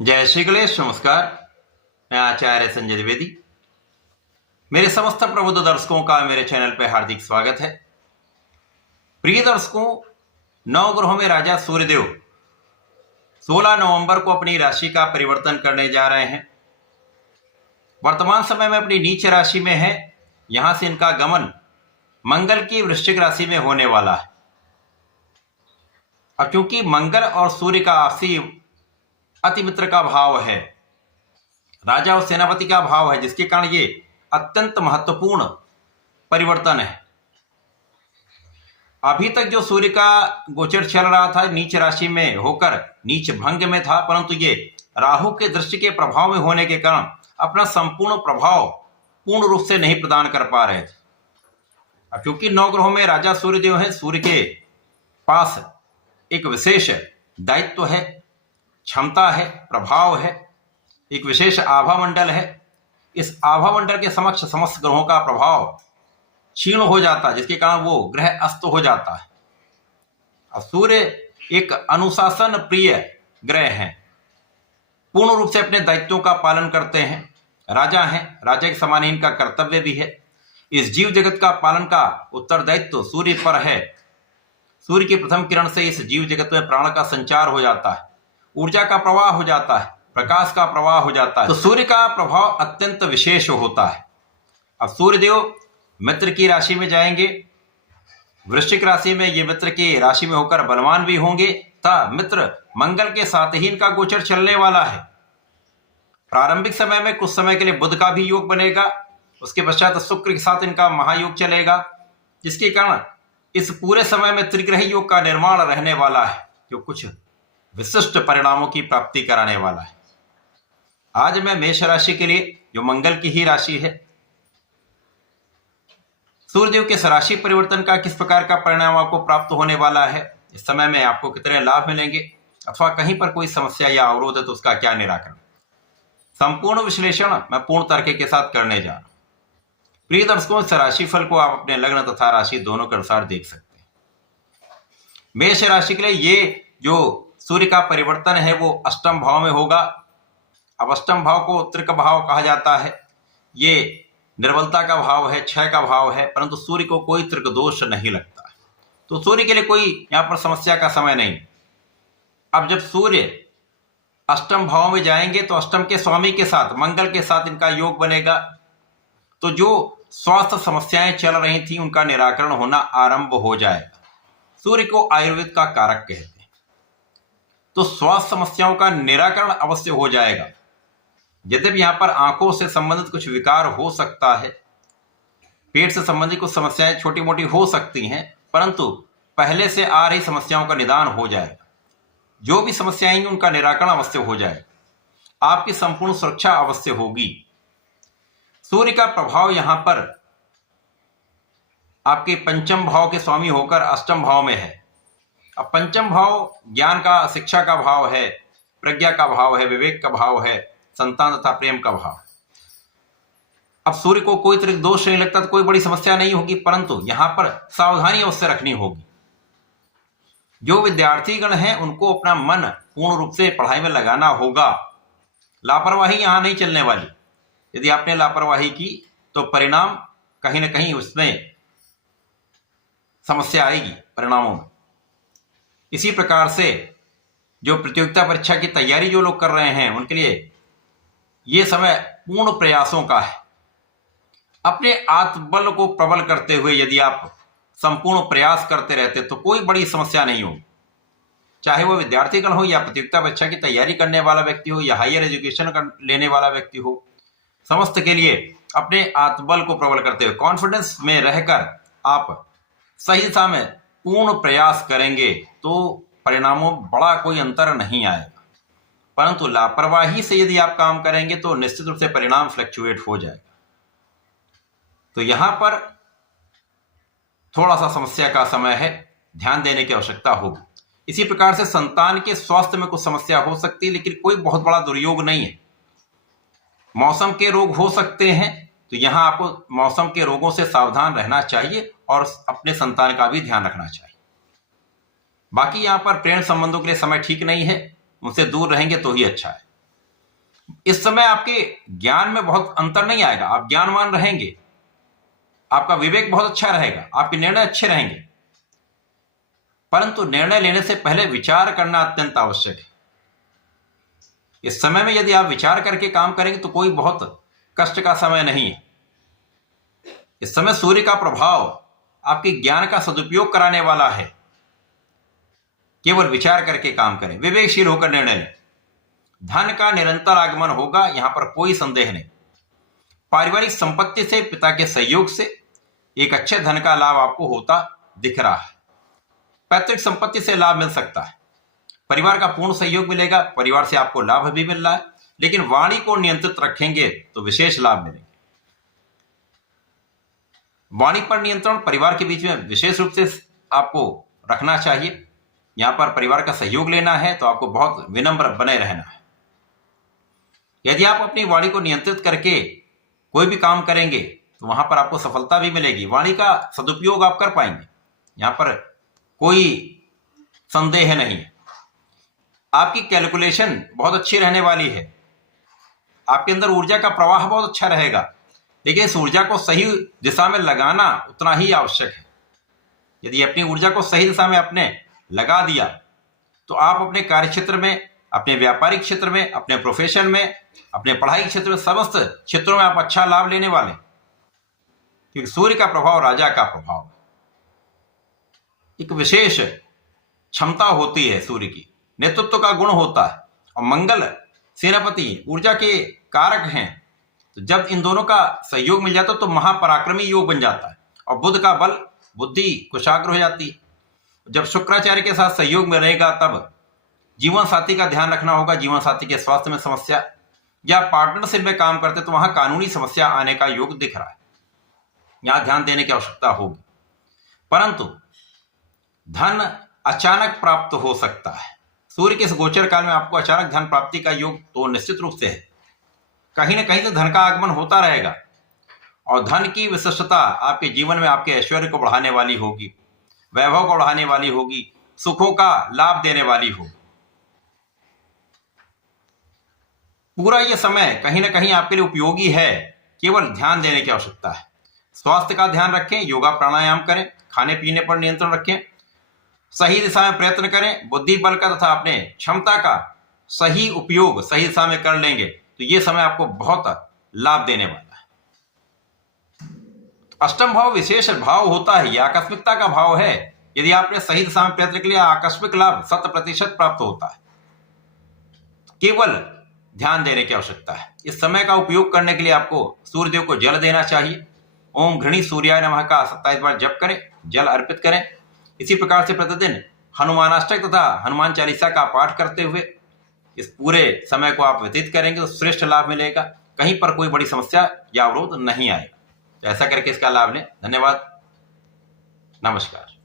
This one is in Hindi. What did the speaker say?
जय श्री गणेश। नमस्कार, मैं आचार्य संजय द्विवेदी। मेरे समस्त प्रबुद्ध दर्शकों का मेरे चैनल पर हार्दिक स्वागत है। प्रिय दर्शकों, नवग्रहों में राजा सूर्यदेव 16 नवंबर को अपनी राशि का परिवर्तन करने जा रहे हैं। वर्तमान समय में अपनी नीच राशि में है। यहां से इनका गमन मंगल की वृश्चिक राशि में होने वाला है। अब क्योंकि मंगल और सूर्य का आपसी अति मित्र का भाव है, राजा और सेनापति का भाव है, जिसके कारण ये अत्यंत महत्वपूर्ण परिवर्तन है। अभी तक जो सूर्य का गोचर चल रहा था नीच राशि में होकर नीच भंग में था, परंतु ये राहु के दृष्टि के प्रभाव में होने के कारण अपना संपूर्ण प्रभाव पूर्ण रूप से नहीं प्रदान कर पा रहे थे। अब क्योंकि नवग्रहों में राजा सूर्यदेव है, सूर्य के पास एक विशेष दायित्व है, क्षमता है, प्रभाव है, एक विशेष आभा मंडल है। इस आभा मंडल के समक्ष समस्त ग्रहों का प्रभाव क्षीण हो जाता है, जिसके कारण वो ग्रह अस्त हो जाता है। अब सूर्य एक अनुशासन प्रिय ग्रह हैं, पूर्ण रूप से अपने दायित्वों का पालन करते हैं, राजा हैं, राजा के समान ही इनका कर्तव्य भी है। इस जीव जगत का पालन का उत्तरदायित्व सूर्य पर है। सूर्य की प्रथम किरण से इस जीव जगत में प्राण का संचार हो जाता है, ऊर्जा का प्रवाह हो जाता है, प्रकाश का प्रवाह हो जाता है। तो सूर्य का प्रभाव अत्यंत विशेष होता है। अब सूर्यदेव मित्र की राशि में जाएंगे, वृश्चिक राशि में ये मित्र की राशि में होकर बलवान भी होंगे तथा मित्र मंगल के साथ ही इनका गोचर चलने वाला है। प्रारंभिक समय में कुछ समय के लिए बुध का भी योग बनेगा, उसके पश्चात शुक्र के साथ इनका महायोग चलेगा, जिसके कारण इस पूरे समय में त्रिग्रह योग का निर्माण रहने वाला है, जो कुछ विशिष्ट परिणामों की प्राप्ति कराने वाला है। आज मैं मेष राशि के लिए, जो मंगल की ही राशि है, सूर्यदेव के राशि परिवर्तन का किस प्रकार का परिणाम आपको प्राप्त होने वाला है, इस समय में आपको कितने लाभ मिलेंगे, अथवा कहीं पर कोई समस्या या अवरोध है तो उसका क्या निराकरण, संपूर्ण विश्लेषण मैं पूर्ण तर्क के साथ करने जा रहा हूं। प्रिय दर्शकों, इस राशिफल को आप अपने लग्न तथा राशि दोनों के अनुसार देख सकते हैं। मेष राशि के लिए ये जो सूर्य का परिवर्तन है वो अष्टम भाव में होगा। अब अष्टम भाव को त्रिक भाव कहा जाता है। ये निर्बलता का भाव है, क्षय का भाव है, परंतु सूर्य को कोई त्रिक दोष नहीं लगता है, तो सूर्य के लिए कोई यहाँ पर समस्या का समय नहीं। अब जब सूर्य अष्टम भाव में जाएंगे तो अष्टम के स्वामी के साथ, मंगल के साथ इनका योग बनेगा, तो जो स्वास्थ्य समस्याएं चल रही थी उनका निराकरण होना आरंभ हो जाएगा। सूर्य को आयुर्वेद का कारक कहते हैं, तो स्वास्थ्य समस्याओं का निराकरण अवश्य हो जाएगा। यद्यपि यहाँ पर आंखों से संबंधित कुछ विकार हो सकता है, पेट से संबंधित कुछ समस्याएं छोटी मोटी हो सकती हैं, परंतु पहले से आ रही समस्याओं का निदान हो जाएगा। जो भी समस्याएं हैं उनका निराकरण अवश्य हो जाएगा। आपकी संपूर्ण सुरक्षा अवश्य होगी। सूर्य का प्रभाव यहाँ पर आपके पंचम भाव के स्वामी होकर अष्टम भाव में है। अब पंचम भाव ज्ञान का, शिक्षा का भाव है, प्रज्ञा का भाव है, विवेक का भाव है, संतान तथा प्रेम का भाव। अब सूर्य को कोई त्रिक दोष नहीं लगता तो कोई बड़ी समस्या नहीं होगी, परंतु यहां पर सावधानी अवश्य रखनी होगी। जो विद्यार्थीगण हैं उनको अपना मन पूर्ण रूप से पढ़ाई में लगाना होगा। लापरवाही यहां नहीं चलने वाली। यदि आपने लापरवाही की तो परिणाम कहीं ना कहीं उसमें समस्या आएगी परिणामों में। इसी प्रकार से जो प्रतियोगिता परीक्षा की तैयारी जो लोग कर रहे हैं उनके लिए ये समय पूर्ण प्रयासों का है। अपने आत्मबल को प्रबल करते हुए यदि आप संपूर्ण प्रयास करते रहते तो कोई बड़ी समस्या नहीं होगी। चाहे वो विद्यार्थीगण हो या प्रतियोगिता परीक्षा की तैयारी करने वाला व्यक्ति हो या हायर एजुकेशन लेने वाला व्यक्ति हो, समस्त के लिए अपने आत्मबल को प्रबल करते हुए कॉन्फिडेंस में रहकर आप सही दिशा में पूर्ण प्रयास करेंगे तो परिणामों बड़ा कोई अंतर नहीं आएगा। परंतु लापरवाही से यदि आप काम करेंगे तो निश्चित रूप से परिणाम फ्लक्चुएट हो जाएगा। तो यहां पर थोड़ा सा समस्या का समय है, ध्यान देने की आवश्यकता होगी। इसी प्रकार से संतान के स्वास्थ्य में कुछ समस्या हो सकती है, लेकिन कोई बहुत बड़ा दुर्योग नहीं है। मौसम के रोग हो सकते हैं, तो यहां आपको मौसम के रोगों से सावधान रहना चाहिए और अपने संतान का भी ध्यान रखना चाहिए। बाकी यहां पर प्रेम संबंधों के लिए समय ठीक नहीं है, उनसे दूर रहेंगे तो ही अच्छा है। इस समय आपके ज्ञान में बहुत अंतर नहीं आएगा, आप ज्ञानवान रहेंगे, आपका विवेक बहुत अच्छा रहेगा, आपके निर्णय अच्छे रहेंगे, परंतु निर्णय लेने से पहले विचार करना अत्यंत आवश्यक है। इस समय में यदि आप विचार करके काम करेंगे तो कोई बहुत कष्ट का समय नहीं है। इस समय सूर्य का प्रभाव आपके ज्ञान का सदुपयोग कराने वाला है। केवल विचार करके काम करें, विवेकशील होकर निर्णय लें। धन का निरंतर आगमन होगा, यहां पर कोई संदेह नहीं। पारिवारिक संपत्ति से, पिता के सहयोग से एक अच्छे धन का लाभ आपको होता दिख रहा है। पैतृक संपत्ति से लाभ मिल सकता है, परिवार का पूर्ण सहयोग मिलेगा, परिवार से आपको लाभ भी मिल रहा है, लेकिन वाणी को नियंत्रित रखेंगे तो विशेष लाभ मिलेंगे। वाणी पर नियंत्रण परिवार के बीच में विशेष रूप से आपको रखना चाहिए। यहां पर परिवार का सहयोग लेना है तो आपको बहुत विनम्र बने रहना है। यदि आप अपनी वाणी को नियंत्रित करके कोई भी काम करेंगे तो वहां पर आपको सफलता भी मिलेगी, वाणी का सदुपयोग आप कर पाएंगे, यहां पर कोई संदेह नहीं है। आपकी कैलकुलेशन बहुत अच्छी रहने वाली है, आपके अंदर ऊर्जा का प्रवाह बहुत अच्छा रहेगा, लेकिन इस ऊर्जा को सही दिशा में लगाना उतना ही आवश्यक है। यदि अपनी ऊर्जा को सही दिशा में आपने लगा दिया तो आप अपने कार्यक्षेत्र में, अपने व्यापारिक क्षेत्र में, अपने प्रोफेशन में, अपने पढ़ाई क्षेत्र में, समस्त क्षेत्रों में आप अच्छा लाभ लेने वाले, क्योंकि सूर्य का प्रभाव राजा का प्रभाव, एक विशेष क्षमता होती है सूर्य की, नेतृत्व का गुण होता है, और मंगल सेनापति ऊर्जा के कारक हैं। तो जब इन दोनों का सहयोग मिल जाता तो महापराक्रमी योग बन जाता है, और बुध का बल, बुद्धि कुशाग्र हो जाती है। जब शुक्राचार्य के साथ सहयोग में रहेगा तब जीवन साथी का ध्यान रखना होगा, जीवन साथी के स्वास्थ्य में समस्या, या पार्टनरशिप में काम करते तो वहां कानूनी समस्या आने का योग दिख रहा है, यहां ध्यान देने की आवश्यकता होगी। परंतु धन अचानक प्राप्त हो सकता है। सूर्य के इस गोचर काल में आपको अचानक धन प्राप्ति का योग तो निश्चित रूप से है, कहीं ना कहीं से धन का आगमन होता रहेगा, और धन की विशिष्टता आपके जीवन में आपके ऐश्वर्य को बढ़ाने वाली होगी, वैभव को बढ़ाने वाली होगी, सुखों का लाभ देने वाली होगी। पूरा ये समय कहीं ना कहीं आपके लिए उपयोगी है, केवल ध्यान देने की आवश्यकता है। स्वास्थ्य का ध्यान रखें, योगा प्राणायाम करें, खाने पीने पर नियंत्रण रखें, सही दिशा में प्रयत्न करें, बुद्धि बल का तथा अपने क्षमता का सही उपयोग सही दिशा में कर लेंगे तो ये समय आपको बहुत लाभ देने वाला है। अष्टम भाव विशेष भाव होता है, यह आकस्मिकता का भाव है। यदि आपने सही दिशा में प्रयत्न किया, आकस्मिक लाभ 100% प्राप्त होता है। केवल ध्यान देने की आवश्यकता है। इस समय का उपयोग करने के लिए आपको सूर्यदेव को जल देना चाहिए। ओम घृणी सूर्याय नमः का 27 बार जप करें, जल अर्पित करें। इसी प्रकार से प्रतिदिन हनुमानाष्टक तथा हनुमान चालीसा का पाठ करते हुए इस पूरे समय को आप व्यतीत करेंगे तो श्रेष्ठ लाभ मिलेगा, कहीं पर कोई बड़ी समस्या या अवरोध नहीं आएगा। तो ऐसा करके इसका लाभ लें। धन्यवाद, नमस्कार।